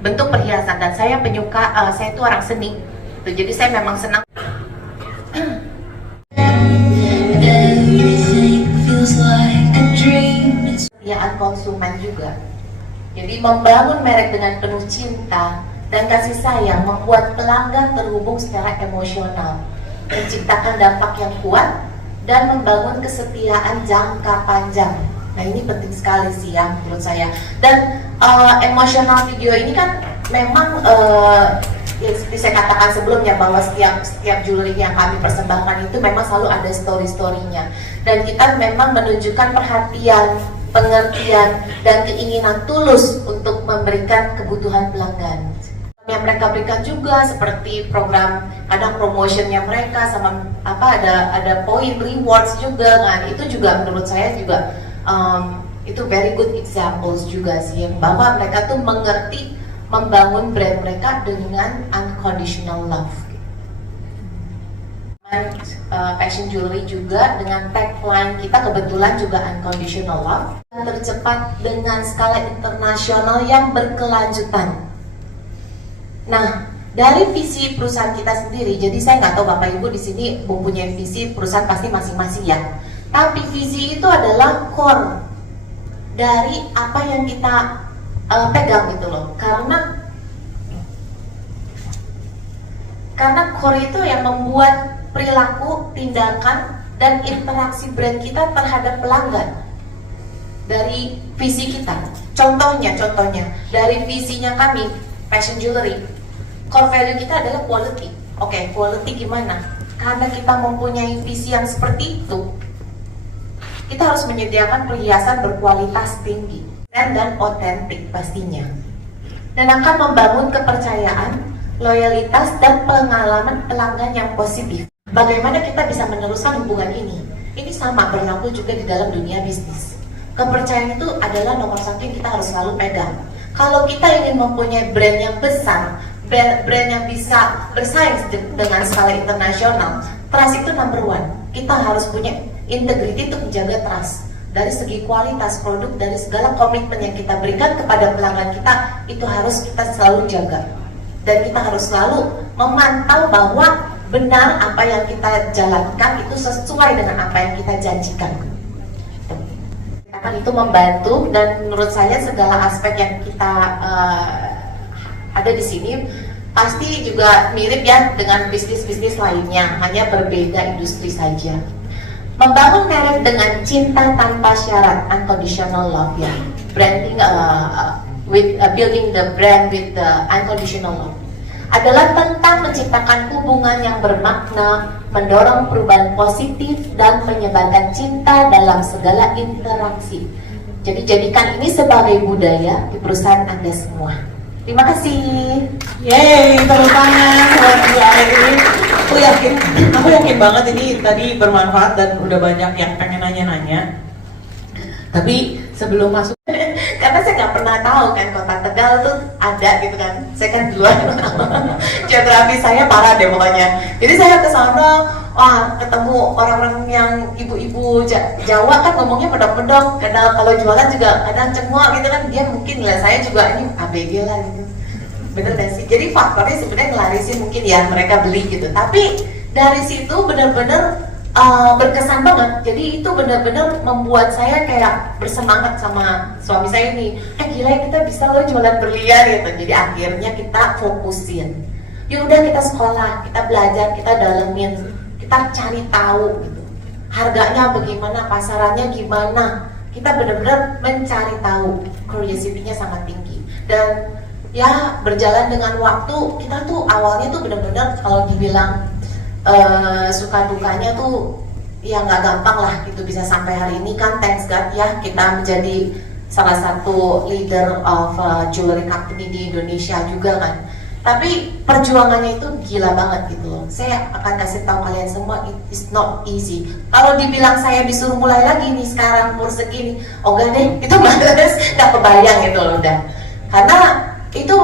bentuk perhiasan, dan saya penyuka, saya itu orang seni, jadi saya memang senang. Kesetiaan konsumen juga. Jadi membangun merek dengan penuh cinta dan kasih sayang membuat pelanggan terhubung secara emosional, menciptakan dampak yang kuat dan membangun kesetiaan jangka panjang. Nah, ini penting sekali sih ya menurut saya. Dan emosional video ini kan memang ya seperti saya katakan sebelumnya, bahwa setiap jewelry yang kami persembahkan itu memang selalu ada story-storynya, dan kita memang menunjukkan perhatian, pengertian, dan keinginan tulus untuk memberikan kebutuhan pelanggan. Yang mereka berikan juga seperti program, kadang promotionnya mereka sama ada poin rewards juga kan, itu juga menurut saya juga itu very good examples juga sih, bahwa mereka tuh mengerti membangun brand mereka dengan unconditional love. Fashion jewelry juga dengan tagline kita kebetulan juga unconditional love, tercepat dengan skala internasional yang berkelanjutan. Nah, dari visi perusahaan kita sendiri, jadi saya nggak tahu Bapak Ibu di sini mempunyai visi perusahaan pasti masing-masing ya. Tapi visi itu adalah core dari apa yang kita pegang gitu loh. Karena core itu yang membuat perilaku, tindakan, dan interaksi brand kita terhadap pelanggan dari visi kita. Contohnya dari visinya kami fashion jewelry, core value kita adalah quality. Oke, quality gimana? Karena kita mempunyai visi yang seperti itu, kita harus menyediakan perhiasan berkualitas tinggi dan otentik pastinya, dan akan membangun kepercayaan, loyalitas, dan pengalaman pelanggan yang positif. Bagaimana kita bisa meneruskan hubungan ini? Ini sama berlaku juga di dalam dunia bisnis. Kepercayaan itu adalah nomor satu yang kita harus selalu pegang. Kalau kita ingin mempunyai brand yang besar, brand yang bisa bersaing dengan skala internasional, trust itu number one. Kita harus punya integrity untuk menjaga trust. Dari segi kualitas produk, dari segala komitmen yang kita berikan kepada pelanggan kita, itu harus kita selalu jaga. Dan kita harus selalu memantau bahwa benar apa yang kita jalankan itu sesuai dengan apa yang kita janjikan. Akan itu membantu, dan menurut saya segala aspek yang kita ada di sini pasti juga mirip ya dengan bisnis-bisnis lainnya, hanya berbeda industri saja. Membangun merek dengan cinta tanpa syarat, unconditional love ya. Branding building the brand with the unconditional love adalah tentang menciptakan hubungan yang bermakna, mendorong perubahan positif, dan menyebarkan cinta dalam segala interaksi. Jadi jadikan ini sebagai budaya di perusahaan Anda semua. Terima kasih. Yeay, tepuk tangan buat Bu Airi. Aku yakin banget ini tadi bermanfaat dan udah banyak yang pengen nanya-nanya. Tapi sebelum masuk, karena saya nggak pernah tahu kan kota Tegal tuh ada gitu kan. Saya kan duluan geografi saya parah deh pokoknya. Jadi saya ke sana, wah ketemu orang-orang yang ibu-ibu Jawa kan ngomongnya pedok-pedok. Kadang kalau jualan juga kadang cengok gitu kan. Dia mungkin lah, saya juga ini ABG lah gitu. Bener gak sih? Jadi faktornya sebenarnya ngelarisin mungkin ya mereka beli gitu. Tapi dari situ benar-benar berkesan banget. Jadi itu benar-benar membuat saya kayak bersemangat sama suami saya ini. Gila ya, kita bisa loh jualan berlian gitu. Jadi akhirnya kita fokusin. Yaudah kita sekolah, kita belajar, kita dalemin, kita cari tahu gitu. Harganya bagaimana, pasarannya gimana. Kita benar-benar mencari tahu. Curiosity-nya sangat tinggi. Dan ya berjalan dengan waktu, kita tuh awalnya tuh benar-benar kalau dibilang suka dukanya tuh ya nggak gampang lah gitu bisa sampai hari ini kan, thanks God ya kita menjadi salah satu leader of jewelry company di Indonesia juga kan. Tapi perjuangannya itu gila banget gitu loh. Saya akan kasih tahu kalian semua, it is not easy. Kalau dibilang saya disuruh mulai lagi nih sekarang umur segini, oh enggak deh, itu males, nggak kebayang gitu loh udah. Karena itu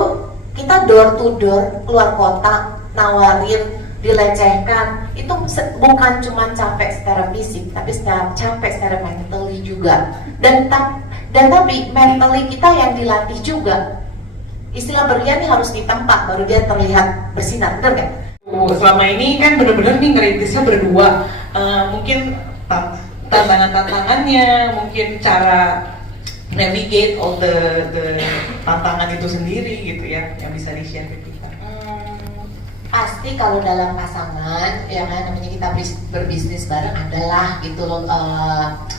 kita door to door keluar kota nawarin, dilecehkan, itu bukan cuma capek secara fisik, tapi capek secara mentally juga. Dan tapi mentally kita yang dilatih juga. Istilah berlian ini harus ditempa baru dia terlihat bersinar, benar nggak? Selama ini kan bener-bener nih ngerintisnya berdua. Mungkin tantangan-tantangannya, mungkin cara navigate all the tantangan itu sendiri gitu ya, yang bisa di-share ke kita. Pasti kalau dalam pasangan ya kan, namanya kita berbisnis bareng adalah gitu loh,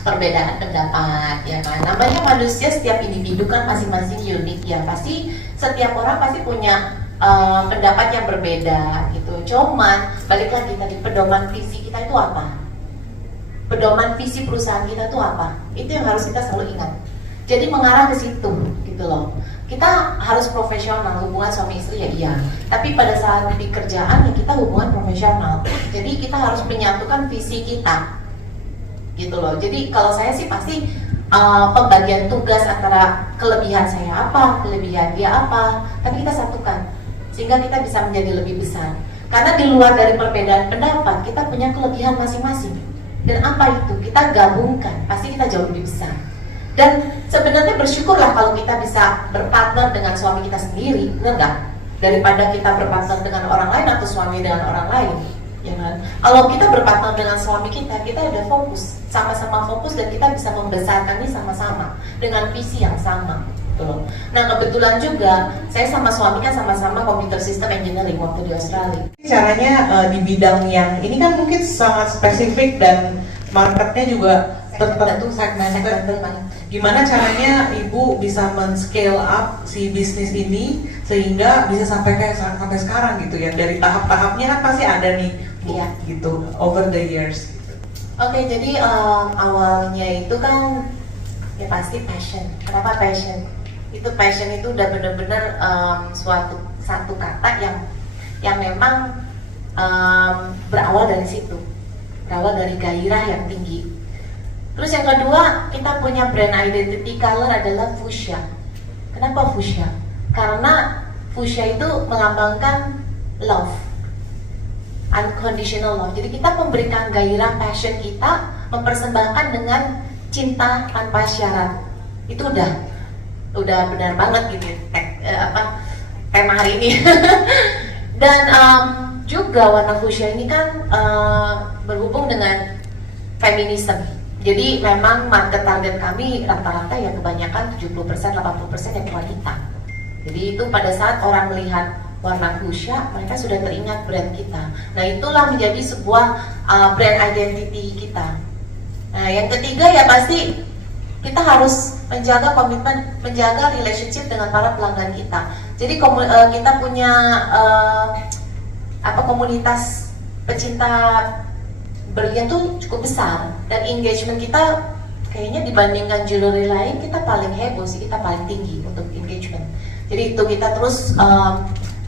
perbedaan pendapat ya kan. Namanya manusia, setiap individu kan masing-masing unik ya, pasti setiap orang pasti punya pendapat yang berbeda gitu. Cuman balik lagi tadi, pedoman visi kita itu apa? Pedoman visi perusahaan kita itu apa? Itu yang harus kita selalu ingat. Jadi mengarah ke situ gitu loh. Kita harus profesional, hubungan suami istri ya iya. Tapi pada saat di kerjaan ya kita hubungan profesional. Jadi kita harus menyatukan visi kita gitu loh. Jadi kalau saya sih pasti pembagian tugas antara kelebihan saya apa, kelebihan dia apa, tapi kita satukan sehingga kita bisa menjadi lebih besar. Karena di luar dari perbedaan pendapat, kita punya kelebihan masing-masing. Dan apa itu? Kita gabungkan, pasti kita jauh lebih besar. Dan sebenarnya bersyukurlah kalau kita bisa berpartner dengan suami kita sendiri, benar nggak? Daripada kita berpartner dengan orang lain atau suami dengan orang lain, ya kan? Kalau kita berpartner dengan suami kita udah fokus, sama-sama fokus, dan kita bisa membesarkannya sama-sama dengan visi yang sama. Gitu. Nah kebetulan juga saya sama suami kan sama-sama computer system engineering waktu di Australia. Caranya di bidang yang ini kan mungkin sangat spesifik dan marketnya juga tertentu, segmented. Gimana caranya ibu bisa men-scale up si bisnis ini sehingga bisa sampai sekarang gitu ya, dari tahap-tahapnya kan pasti ada nih Bu, iya. Gitu over the years gitu. Oke, jadi awalnya itu kan ya pasti passion. Kenapa passion? Itu passion itu udah bener-bener satu kata yang memang berawal dari situ, berawal dari gairah yang tinggi. Terus yang kedua, kita punya brand identity color adalah fuchsia. Kenapa fuchsia? Karena fuchsia itu melambangkan love, unconditional love. Jadi kita memberikan gairah passion kita, mempersembahkan dengan cinta tanpa syarat. Itu udah benar banget gitu tema hari ini. Dan juga warna fuchsia ini kan berhubung dengan feminisme. Jadi memang market target kami rata-rata ya kebanyakan 70%, 80% yang wanita. Jadi itu pada saat orang melihat warna fuchsia, mereka sudah teringat brand kita. Nah itulah menjadi sebuah brand identity kita. Nah yang ketiga ya pasti kita harus menjaga komitmen, menjaga relationship dengan para pelanggan kita. Jadi kita punya komunitas pecinta berlian tuh cukup besar, dan engagement kita kayaknya dibandingkan jewelry lain kita paling heboh sih, kita paling tinggi untuk engagement. Jadi itu kita terus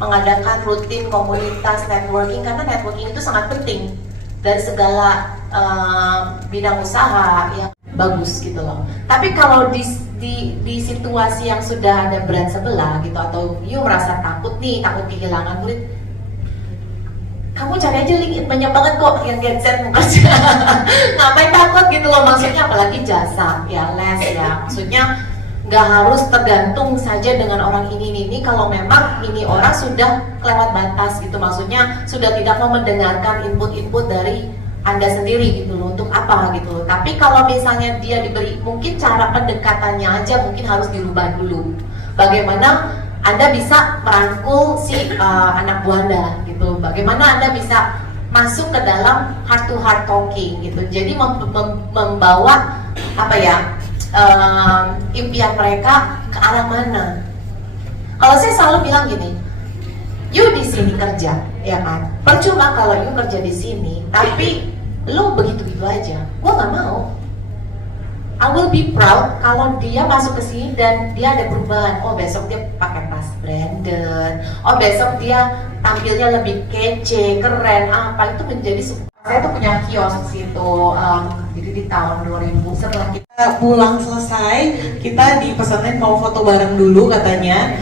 mengadakan rutin komunitas networking, karena networking itu sangat penting dari segala bidang usaha yang bagus gitu loh. Tapi kalau di situasi yang sudah ada brand sebelah gitu, atau you merasa takut kehilangan murid, kamu cari aja LinkedIn, banyak banget kok yang genset mau kerja. Ngapain takut gitu loh, maksudnya apalagi jasa ya, les ya, maksudnya nggak harus tergantung saja dengan orang ini. Kalau memang ini orang sudah kelewat batas gitu, maksudnya sudah tidak mau mendengarkan input dari Anda sendiri gitu loh, untuk apa gitu loh. Tapi kalau misalnya dia diberi, mungkin cara pendekatannya aja mungkin harus dirubah dulu. Bagaimana Anda bisa merangkul si anak buah Anda gitu, bagaimana Anda bisa masuk ke dalam heart to heart talking gitu. Jadi membawa impian mereka ke arah mana. Kalau saya selalu bilang gini, you di sini kerja, ya kan? Percuma kalau you kerja di sini, tapi lu begitu-begitu aja. Gua nggak mau. I will be proud kalau dia masuk ke sini dan dia ada perubahan. Oh besok dia pakai tas branded. Oh besok dia tampilnya lebih kece, keren. Apa itu menjadi saya tuh punya kios di situ. Jadi di tahun 2000 setelah kita Pulang selesai, kita dipesanin mau foto bareng dulu katanya.